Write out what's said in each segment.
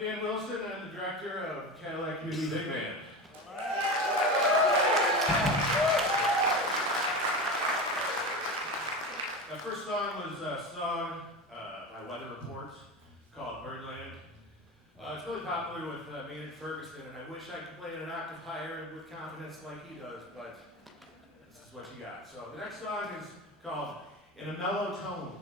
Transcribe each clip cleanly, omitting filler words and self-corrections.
Dan Wilson. I'm the director of Cadillac Michigan Big Band. The first song was a song by Weather Reports called Birdland. It's really popular with Maynard Ferguson, and I wish I could play it an octave higher with confidence like he does, but this is what you got. So the next song is called In a Mellow Tone.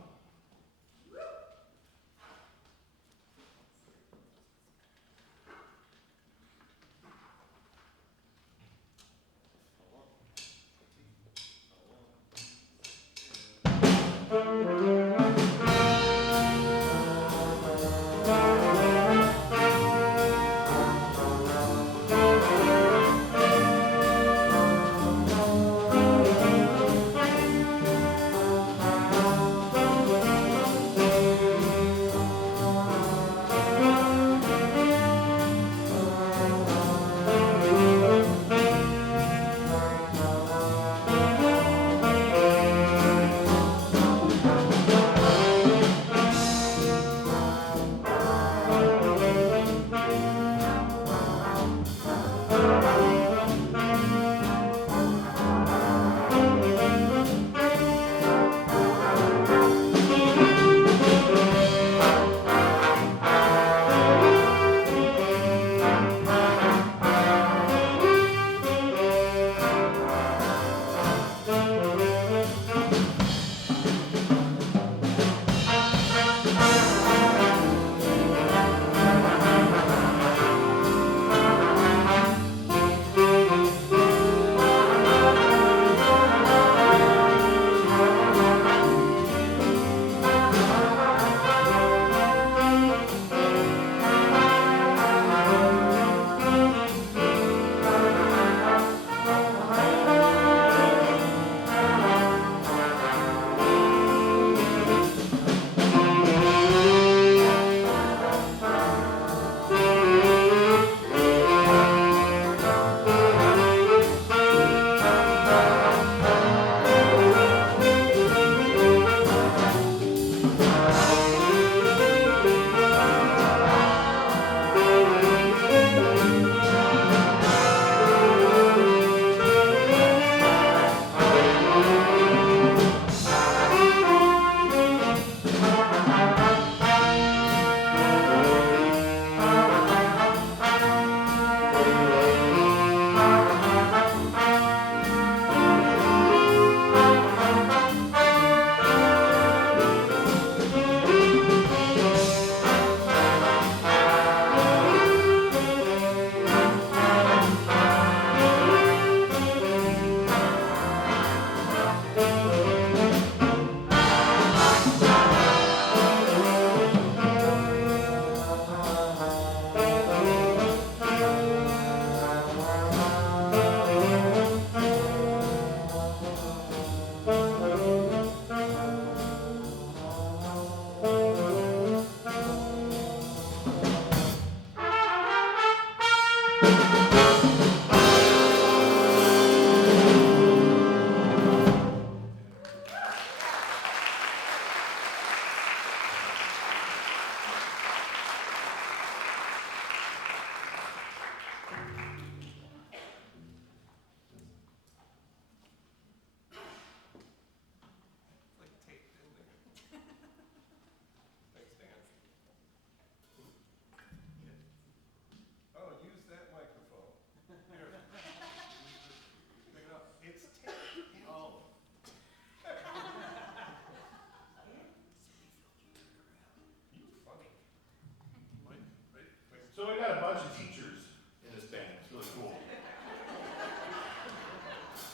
So we got a bunch of teachers in this band. It's really cool.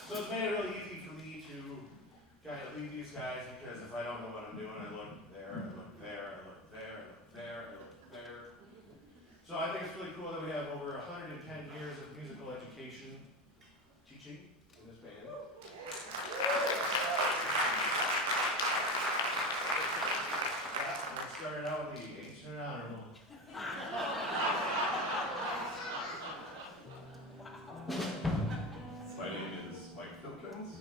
So it's made it really easy for me to kind of lead these guys, because if I don't know what I'm doing, I look there, I look there, I look there, I look there, I look there. So I think it's really cool that we have over 110 years of musical education teaching in this band. We started out with the ancient honorable. My name is Mike Filkins,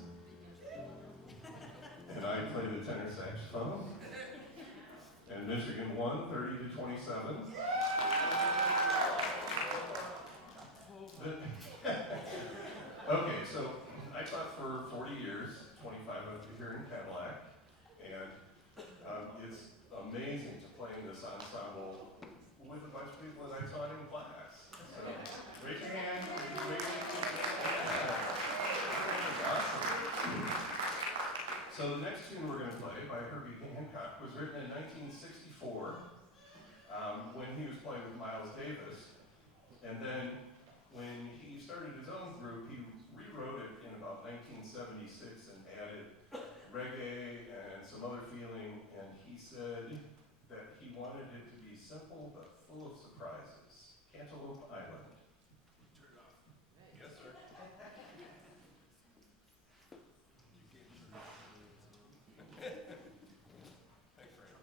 and I play the tenor saxophone. And Michigan won 30-27. Okay, so I taught for 40 years, 25 of it here in Cadillac, and it's amazing to play in this ensemble with a bunch of people that I taught in class. So, raise your hand. Awesome. So the next tune we're going to play by Herbie Hancock was written in 1964 when he was playing with Miles Davis. And then when he started his own group, he rewrote it in about 1976 and added reggae and some other feeling. And he said that he wanted it to be simple but full of surprises. Cantaloupe Island. Turn it off. Yes, sir. Thanks, Frank.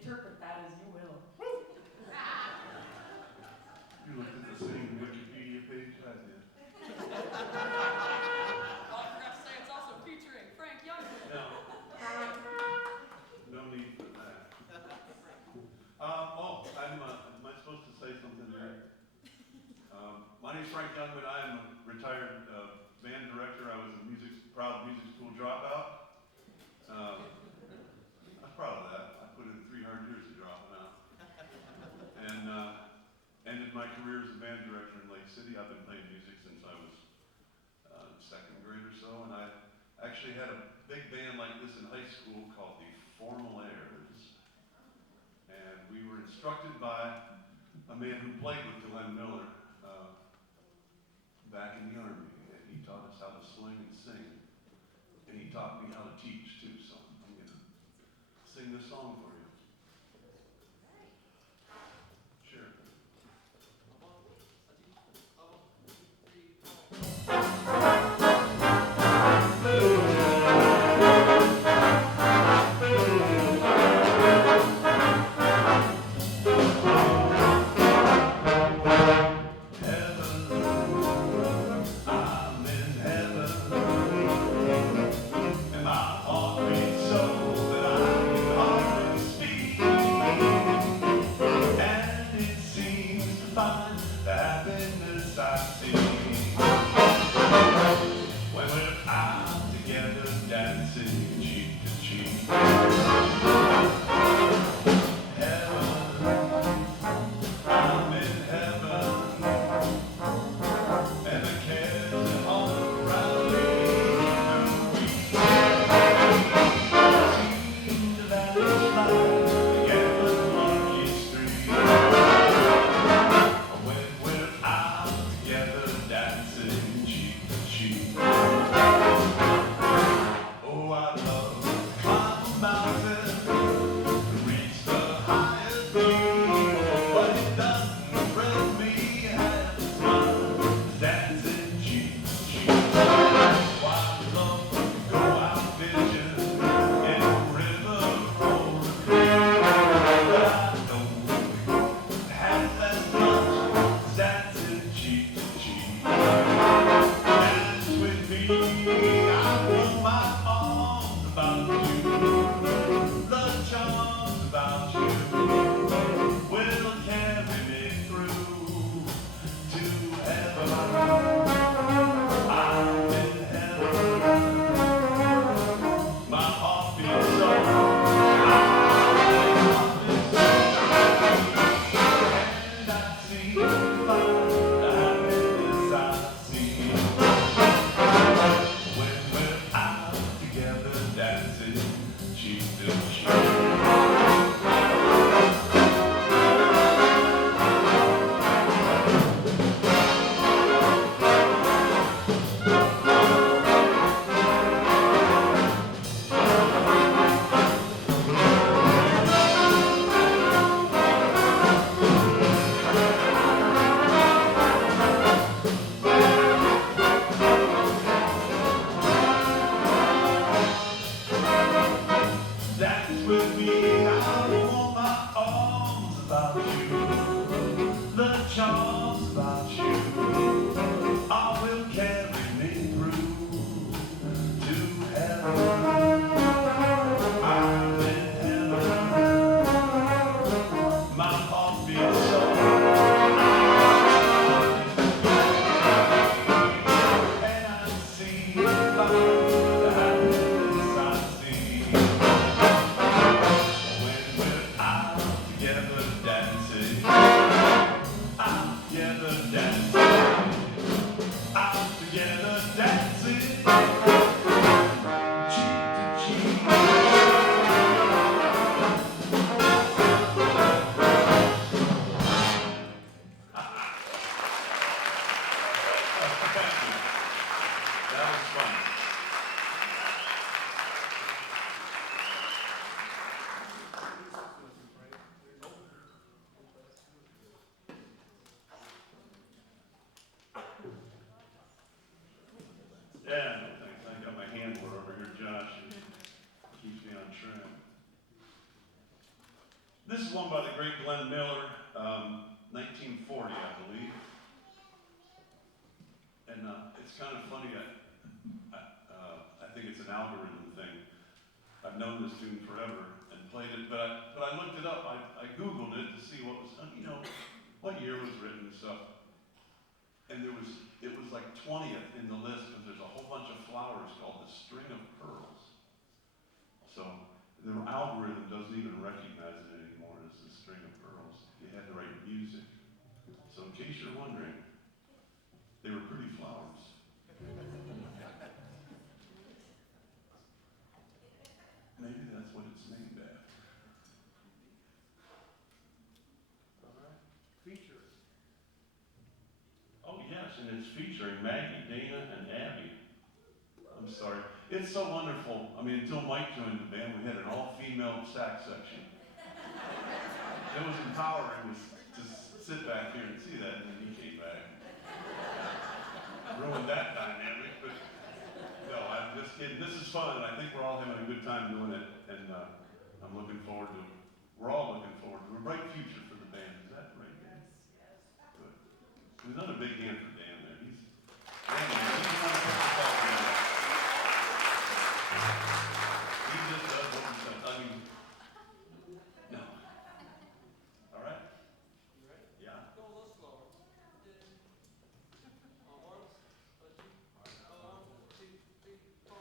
interpret that as you will. You looked at the same Wikipedia page I did. Oh, I forgot to say it's also featuring Frank Youngman. No. No need for that. Am I supposed to say something here? My name's Frank Youngman. I am a retired band director. I was a proud music school dropout. I'm proud of that. I put in 3 hard years of dropping out. And ended my career as a band director in Lake City. I've been playing music since I was second grade or so, and I actually had a big band like this in high school called the Formal Airs. And we were instructed by a man who played with Glenn Miller back in the Army, and he taught us how to sling and sing. And he taught me how to teach too, so I'm gonna sing this song for you. Sure. This is one by the great Glenn Miller, 1940, I believe. And it's kind of funny, I think it's an algorithm thing. I've known this tune forever and played it, but I looked it up. I Googled it to see what was, what year it was written and stuff. And it was like 20th in the list because there's a whole bunch of flowers called the String of Pearls. So the algorithm doesn't even recognize it anymore as the String of Pearls. You had to write music. So in case you're wondering, they were pretty flowers. Maybe that's what it's named after. All right. Feature. Oh yes, and it's featuring Maggie, Dana, and Abby. I'm sorry. It's so wonderful. I mean, until Mike joined the band, we had an all-female sax section. It was empowering to sit back here and see that, and then he came back. Ruined that dynamic, but no, I'm just kidding. This is fun, and I think we're all having a good time doing it, and I'm looking forward to it. We're all looking forward to a bright future for the band. Is that right, Dan? Good. Another big hand for Dan there. He's one of the He just does what he says. I mean, no. All right? You ready? Yeah. Go a little slower. On one, two, 1, 2, 3, 4.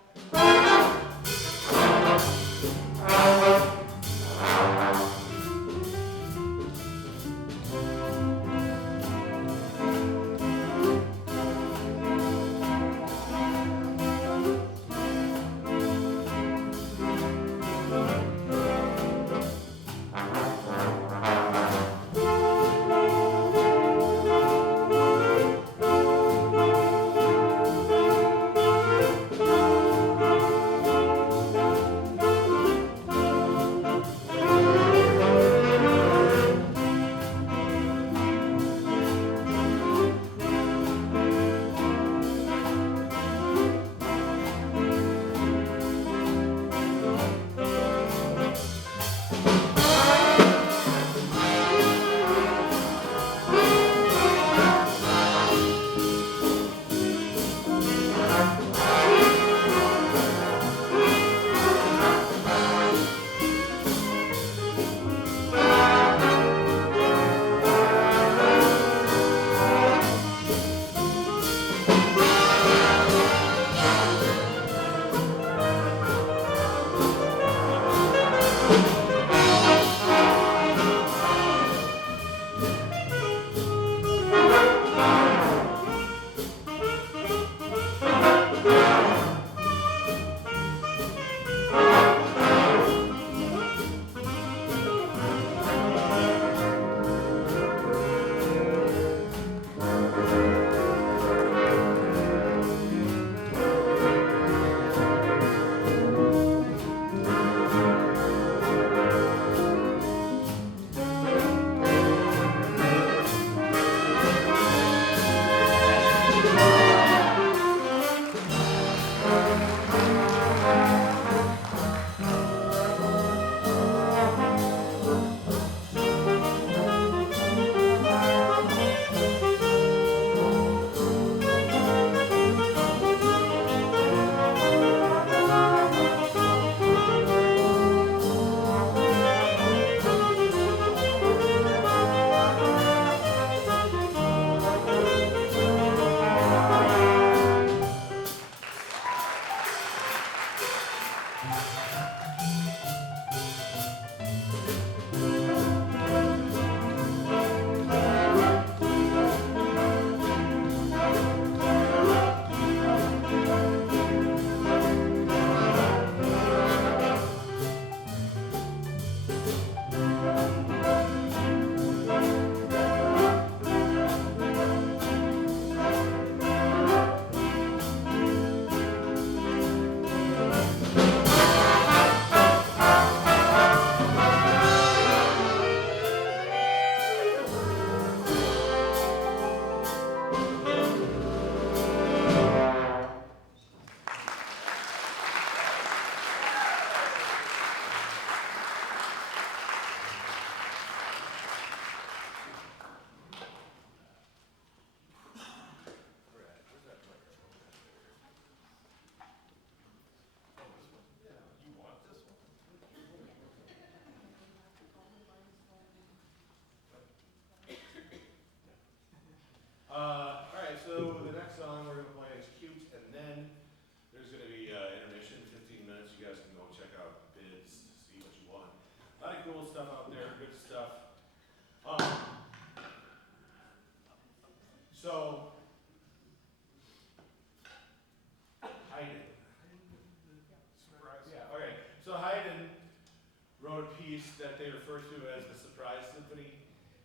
they refer to as the Surprise Symphony.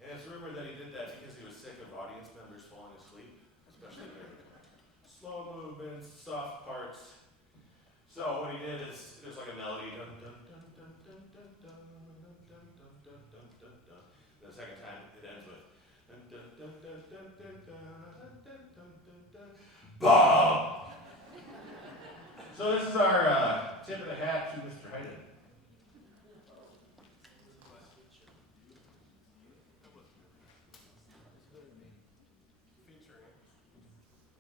And it's rumored that he did that because he was sick of audience members falling asleep, especially their slow movements, soft parts. So what he did is, there's like a melody, dun, dun, dun, dun, dun, dun, dun, dun, dun, dun, dun, dun, dun, dun. The second time it ends with dun, dun, dun, dun, dun, dun, dun, dun, dun, dun, dun. BOOM! So this is our tip of the hat to Mr. Hayden.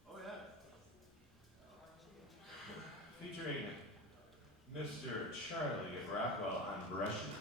Oh yeah. Featuring Mr. Carlie Rockwell on brushes.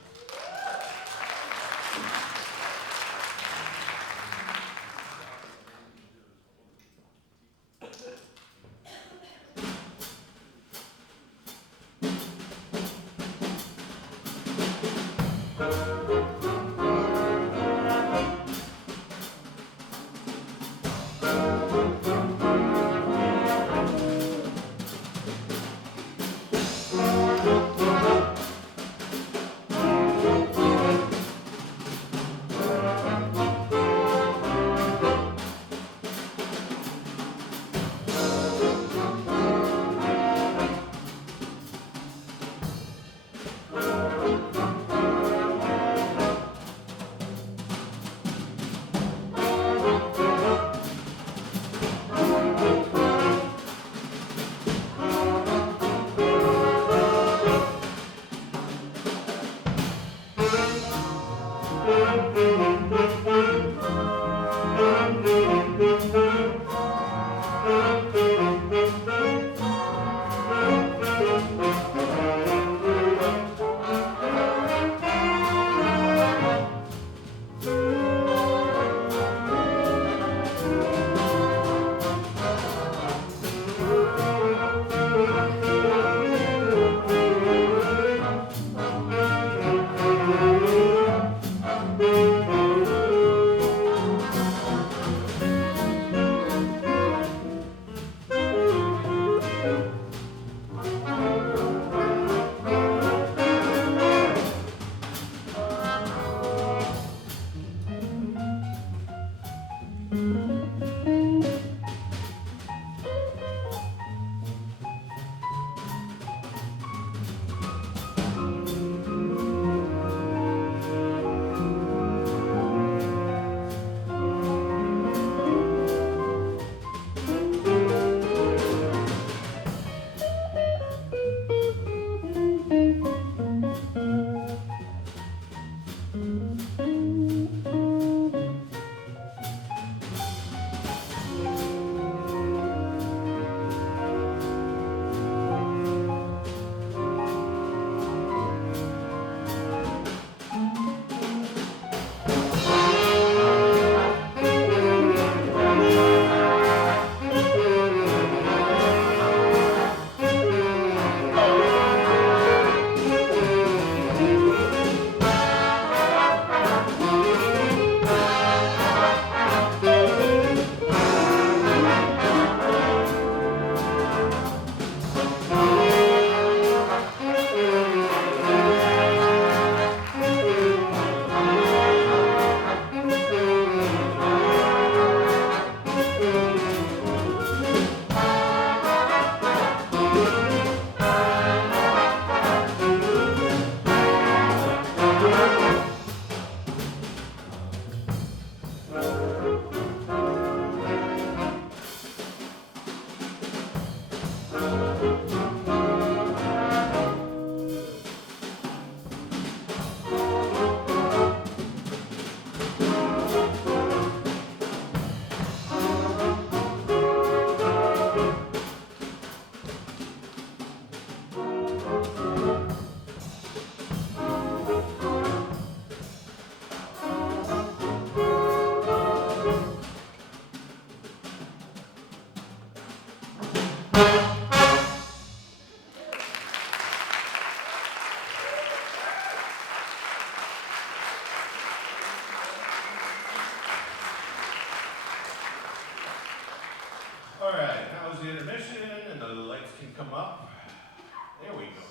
the intermission, and the lights can come up. There we go.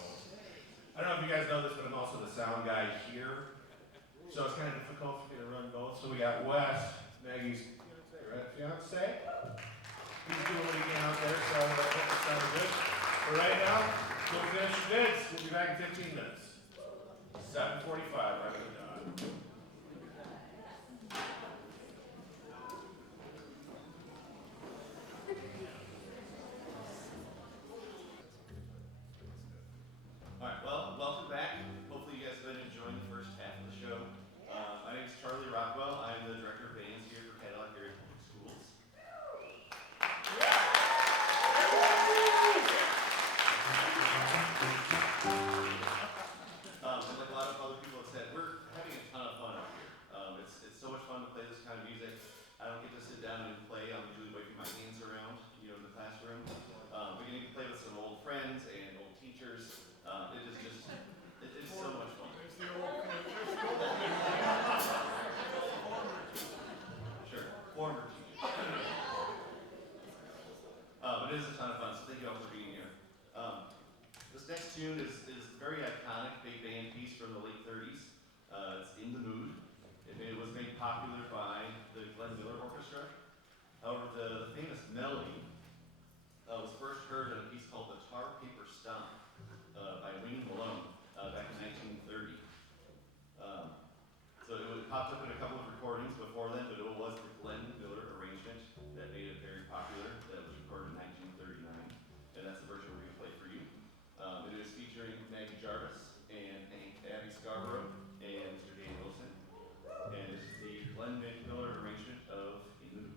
I don't know if you guys know this, but I'm also the sound guy here. So it's kind of difficult for me to run both. So we got Wes, Maggie's fiance. He's doing what he can out there, so I hope it sounds good. But right now, go finish your bids. We'll be back in 15 minutes. 7:45, right on the dot. Alright, well, welcome back. Hopefully you guys have been enjoying the first half of the show. My name is Carlie Rockwell. I'm the Director of Bands here for Cadillac Area Public Schools. And like a lot of other people have said, we're having a ton of fun out here. It's so much fun to play this kind of music. I don't get to sit down and play. I'm usually waving my hands around, in the classroom. But getting to play with some old friends and old teachers. It's so much fun. Sure, former teachers. But it is a ton of fun, so thank you all for being here. This next tune is a very iconic big band piece from the late 30s. It's In the Mood. It was made popular by the Glenn Miller Orchestra. However, the famous melody was first heard in a piece called The Tar Paper Stomp by Wayne Malone back in 1930. So it popped up in a couple of recordings before then, but it was the Glenn Miller arrangement that made it very popular. That was recorded in 1939, and that's the version we're going to play for you. It is featuring Maggie Jarvis and Abby Scarborough and Mr. Dan Wilson, and it's the Glenn Miller arrangement of In the Mood.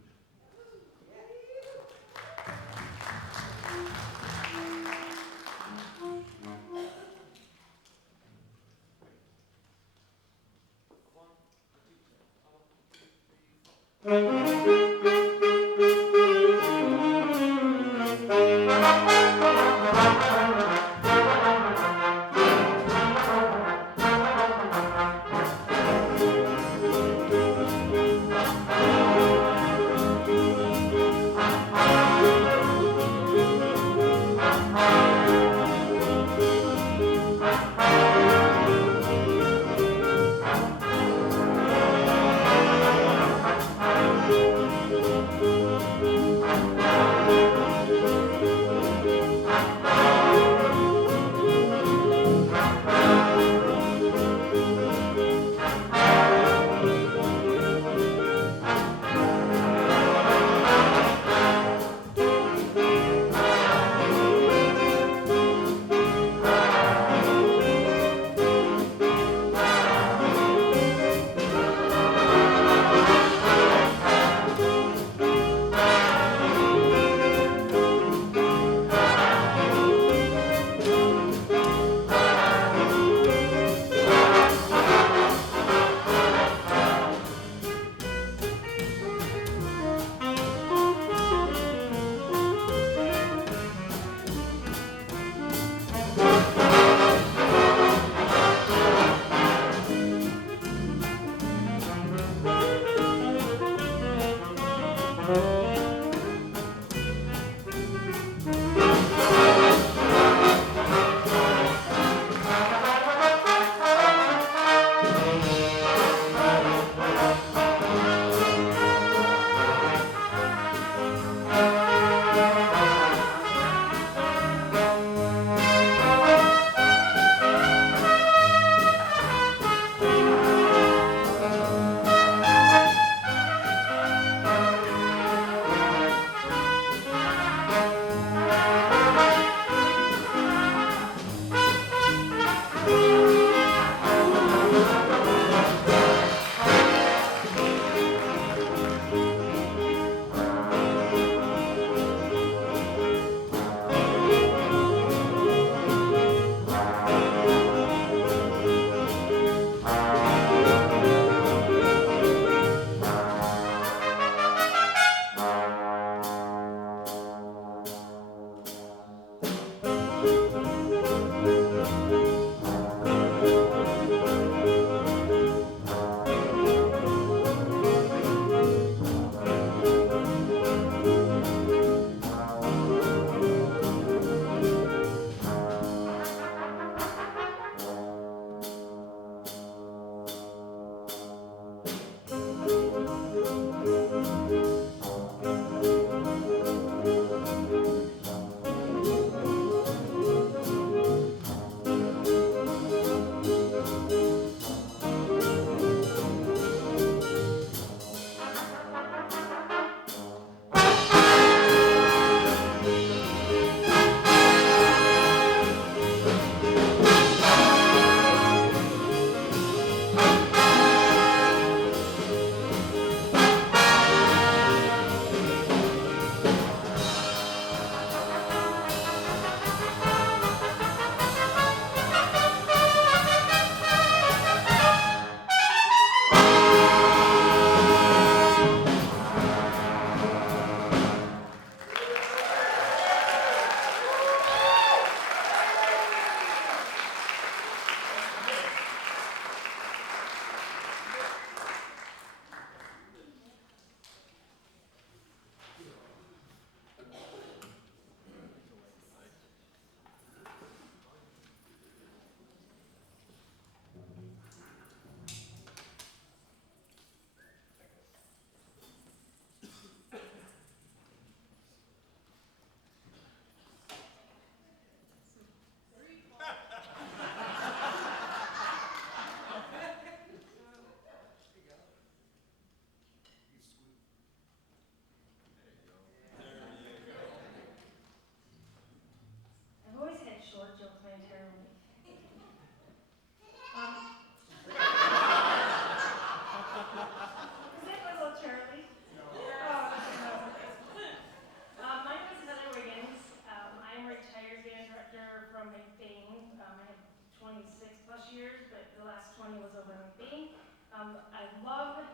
from McBain. I have 26 plus years, but the last 20 was over in McBain. I love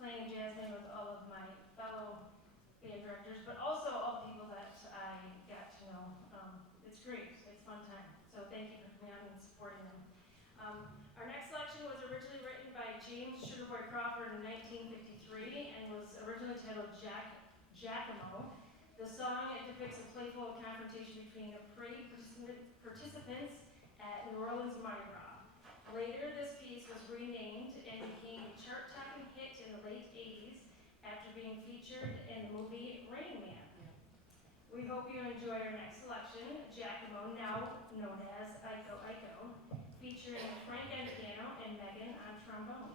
playing jazz band with all of my fellow band directors, but also all people that I got to know. It's great. It's a fun time. So thank you for coming out and supporting them. Our next selection was originally written by James Sugarboy Crawford in 1953 and was originally titled Giacomo. The song, it depicts a playful confrontation between the parade participants at New Orleans Mardi Gras. Later, this piece was renamed and became a chart-topping hit in the late 80s after being featured in the movie Rain Man. We hope you enjoy our next selection, Giacomo, now known as Iko Iko, featuring Frank on piano and Megan on trombone.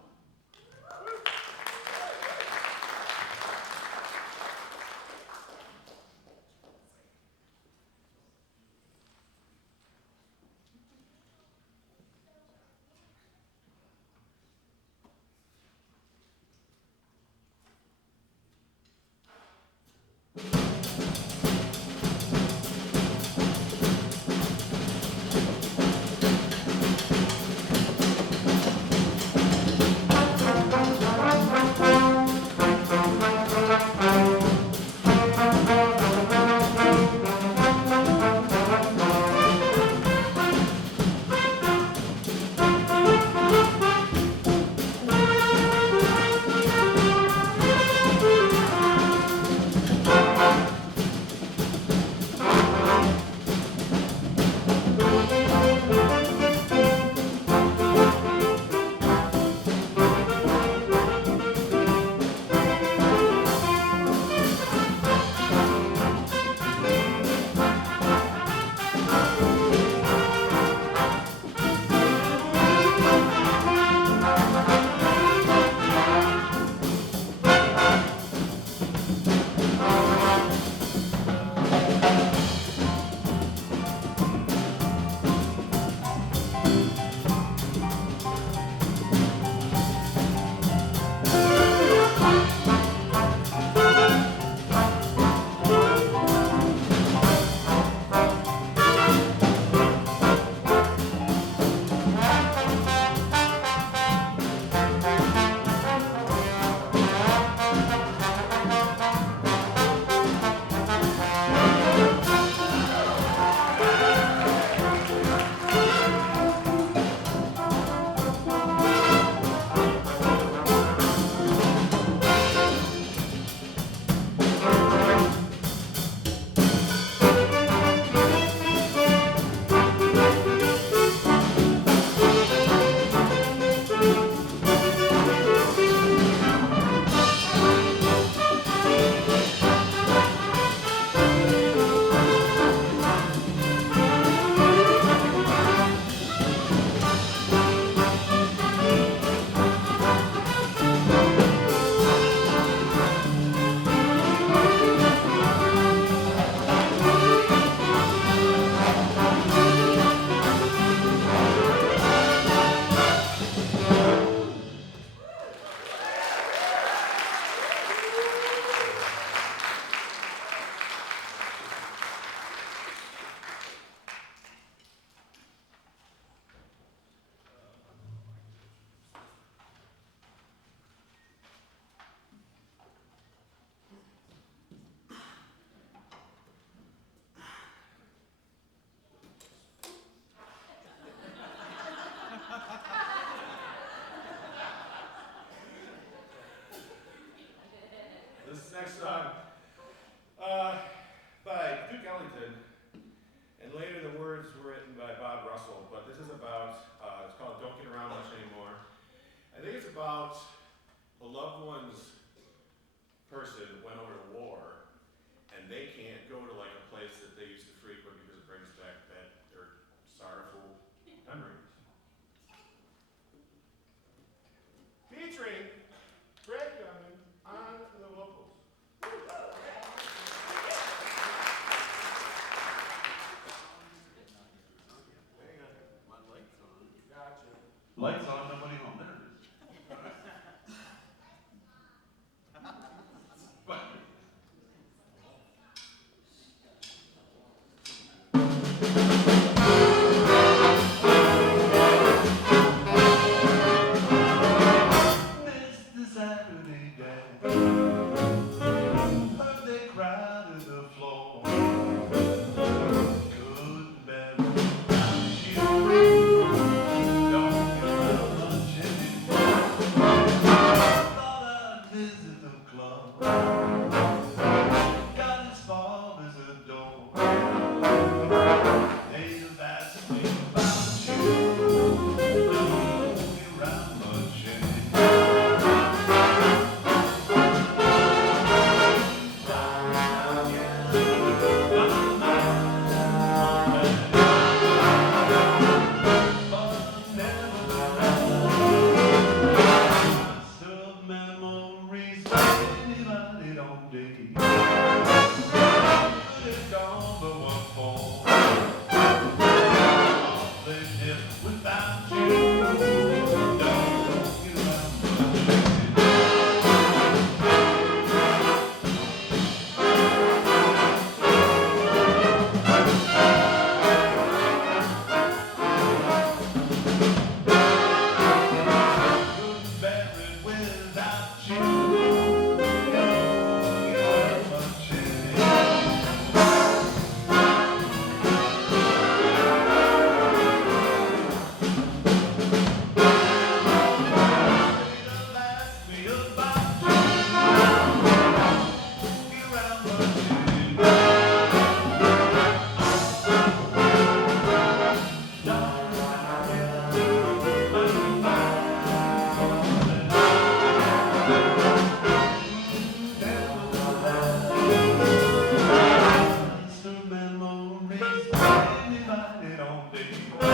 invited on day one.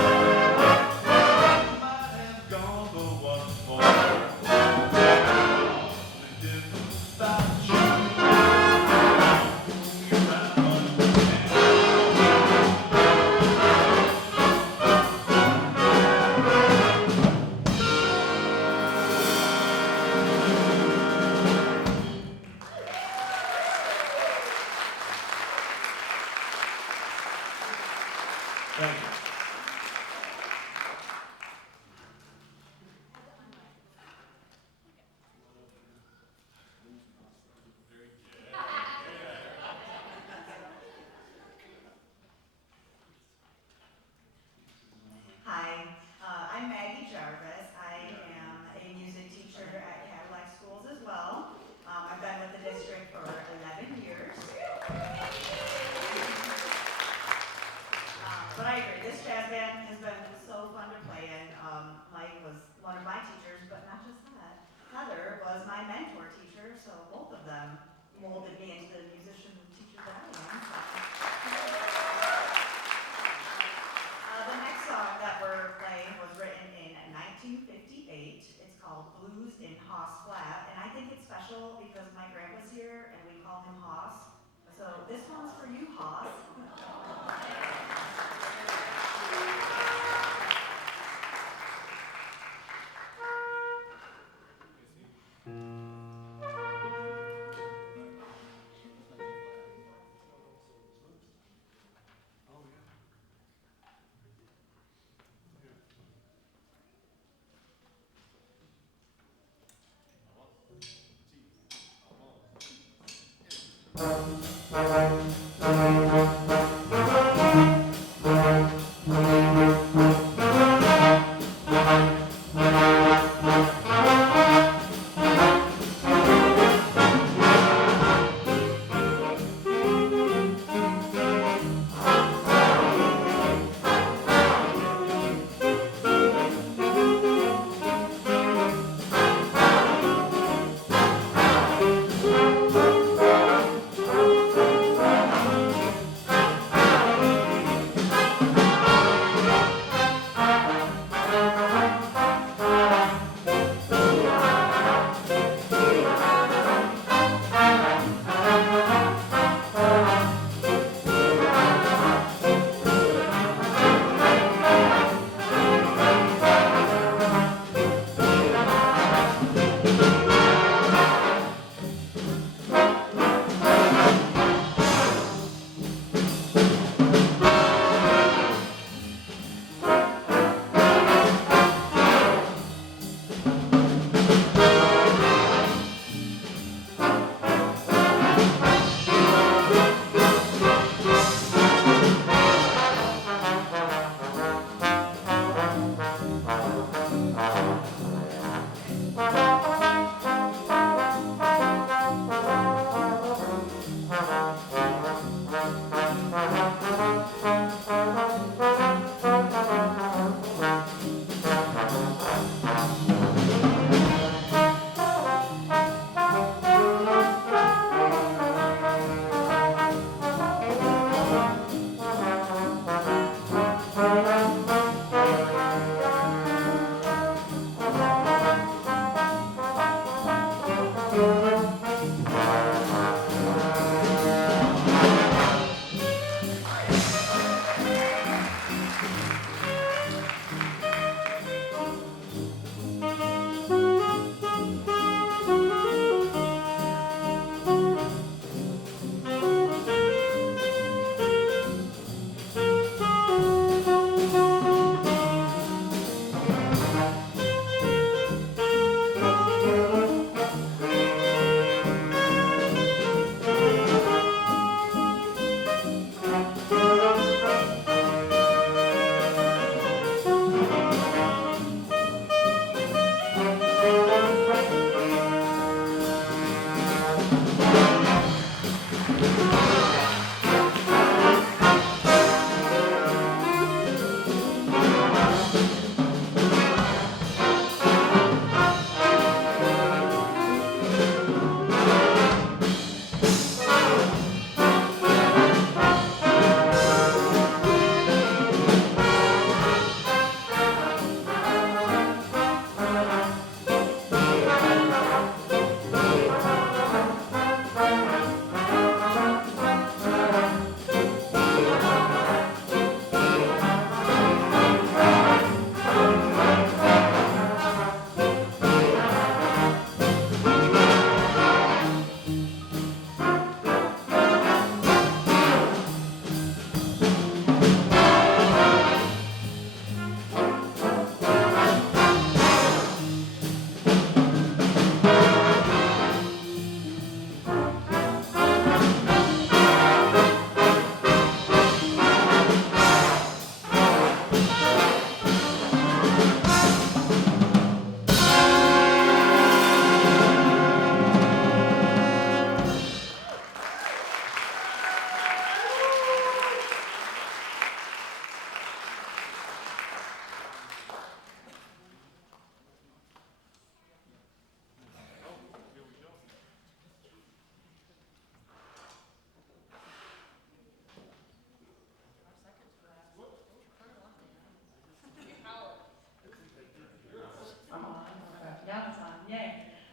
Might have gone for one more. But it isn't about you. You're right on the Thank you. Hi, I'm Maggie Jarvis. I am a music teacher at Cadillac Schools as well. I've been with the district for 11 years. But I agree, this jazz band has been so fun to play in. Mike was one of my teachers, but not just that. Heather was my mentor teacher, so both of them molded me into the musician teacher that I am. The next song that we're playing was written in 1958. It's called Blues in Hoss Flat, and I think it's special because my grandpa's here and we call him Hoss. So this one's for you, Hoss.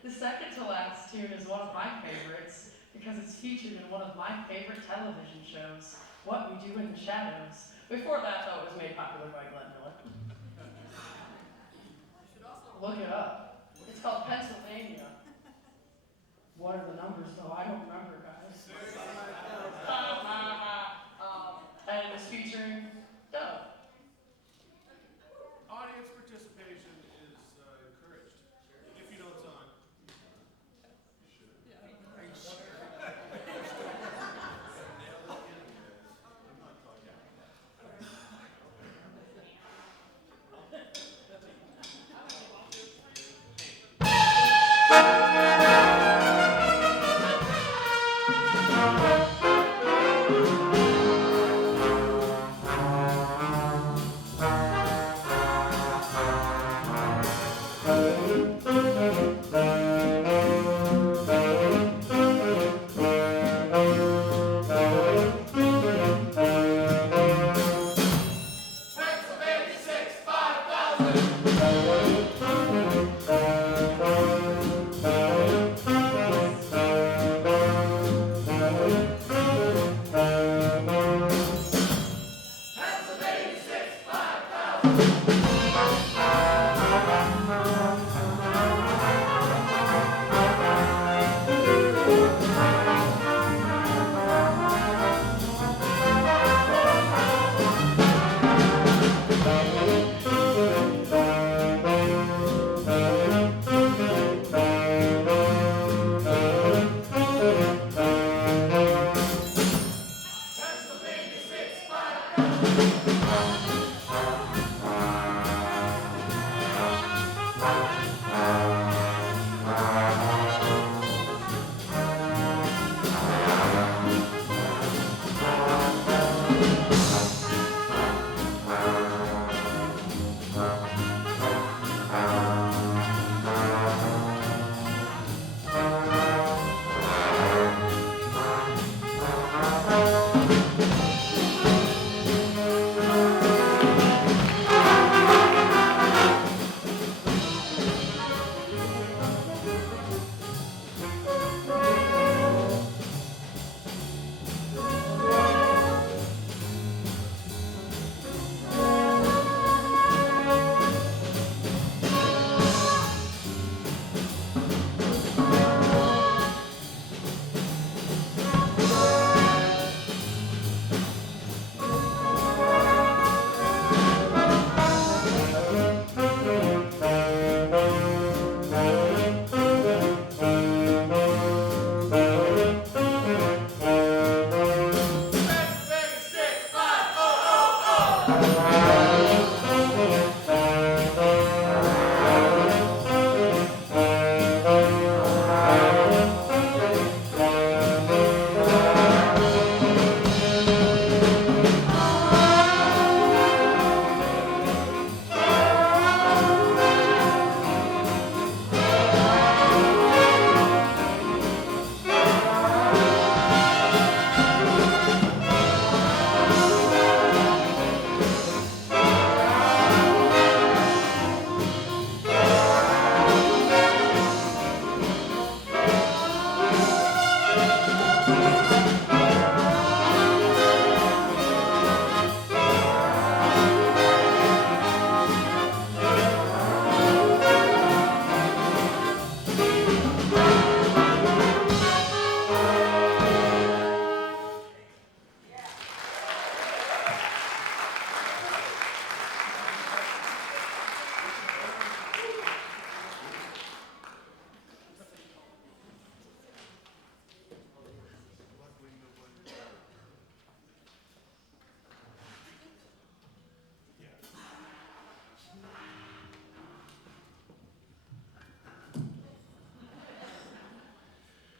The second to last tune is one of my favorites because it's featured in one of my favorite television shows, What We Do in the Shadows. Before that, though, it was made popular by Glenn Miller. You should also Look it up. It's called Pennsylvania. What are the numbers, though? I don't remember, guys. And it's featuring Doug. Audience participation is encouraged. If you know the song.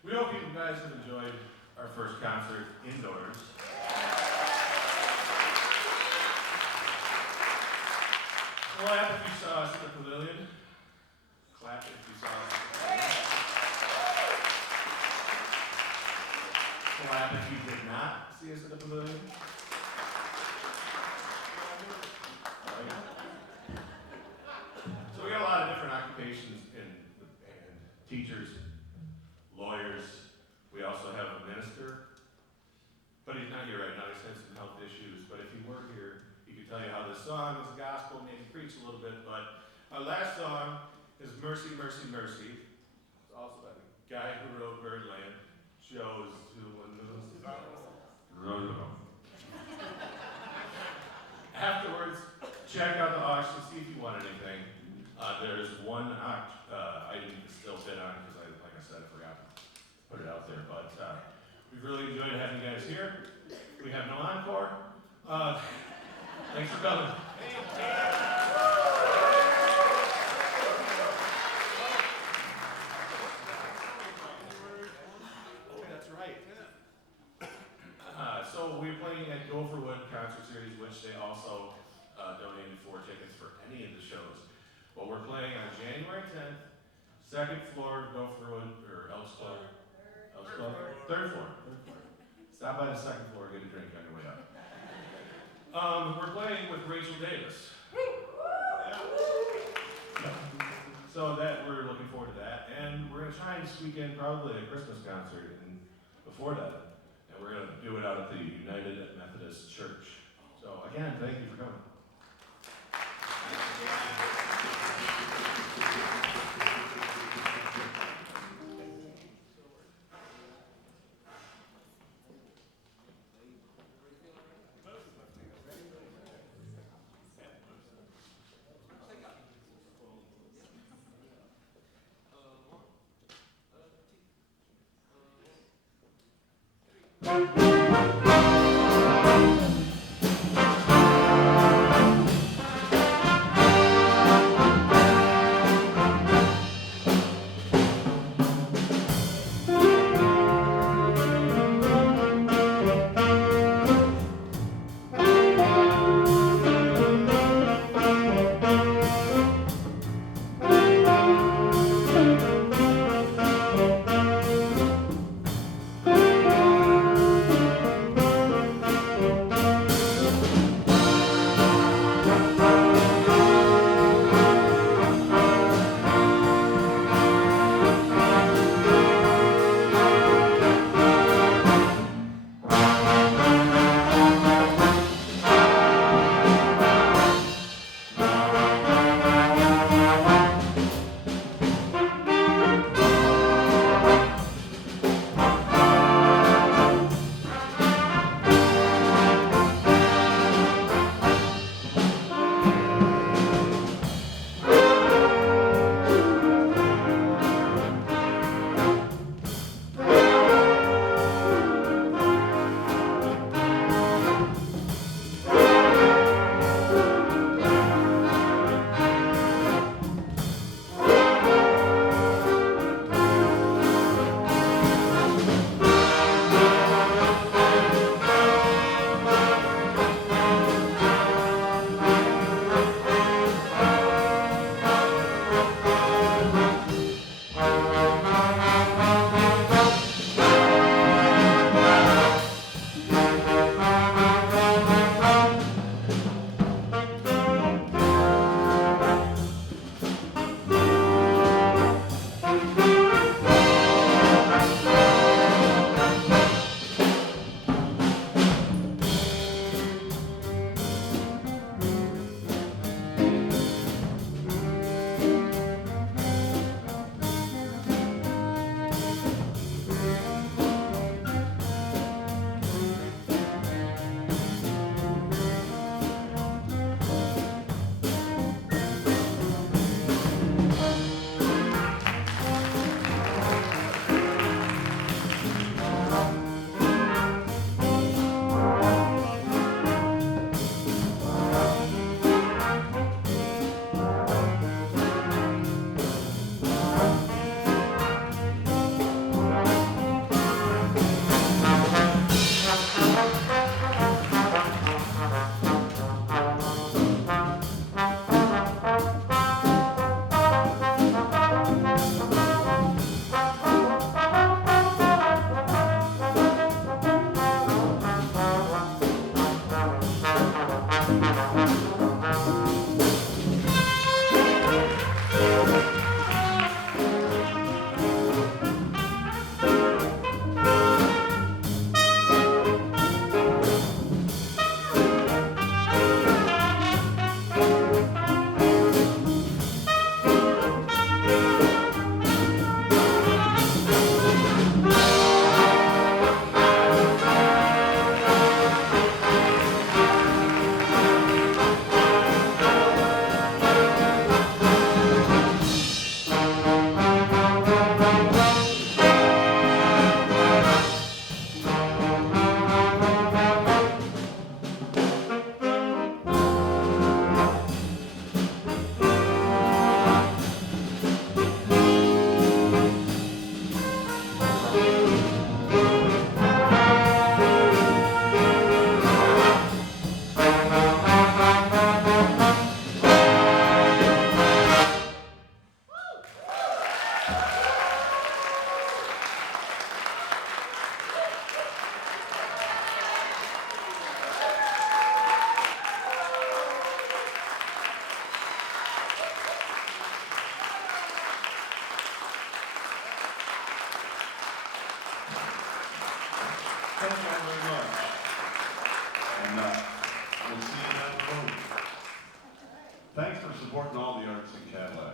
We hope you guys have enjoyed our first concert indoors. Clap if you saw us at the pavilion. Clap if you saw us at the pavilion. Clap if you did not see us at the pavilion. Right. So we got a lot of different occupations in the band. Teachers, song is gospel, maybe preach a little bit, but our last song is Mercy, Mercy, Mercy. It's also by the guy who wrote Birdland. Shows Afterwards, check out the auction, see if you want anything. There's one item you can still bid on, because like I said, I forgot to put it out there, but we've really enjoyed having you guys here. We have no encore. Thanks for coming. Oh, that's right. So we're playing at Gopherwood Concert Series, which they also donated 4 tickets for any of the shows. But we're playing on January 10th, second floor, Gopherwood, or Elks Club. Elks Club? Third floor. Stop by the second floor, get a drink on your way up. We're playing with Rachel Davis. So that we're looking forward to that, and we're gonna try and squeak in probably a Christmas concert before that, and we're gonna do it out at the United Methodist Church. So again, thank you for coming. Thanks for supporting all the arts in Cadillac.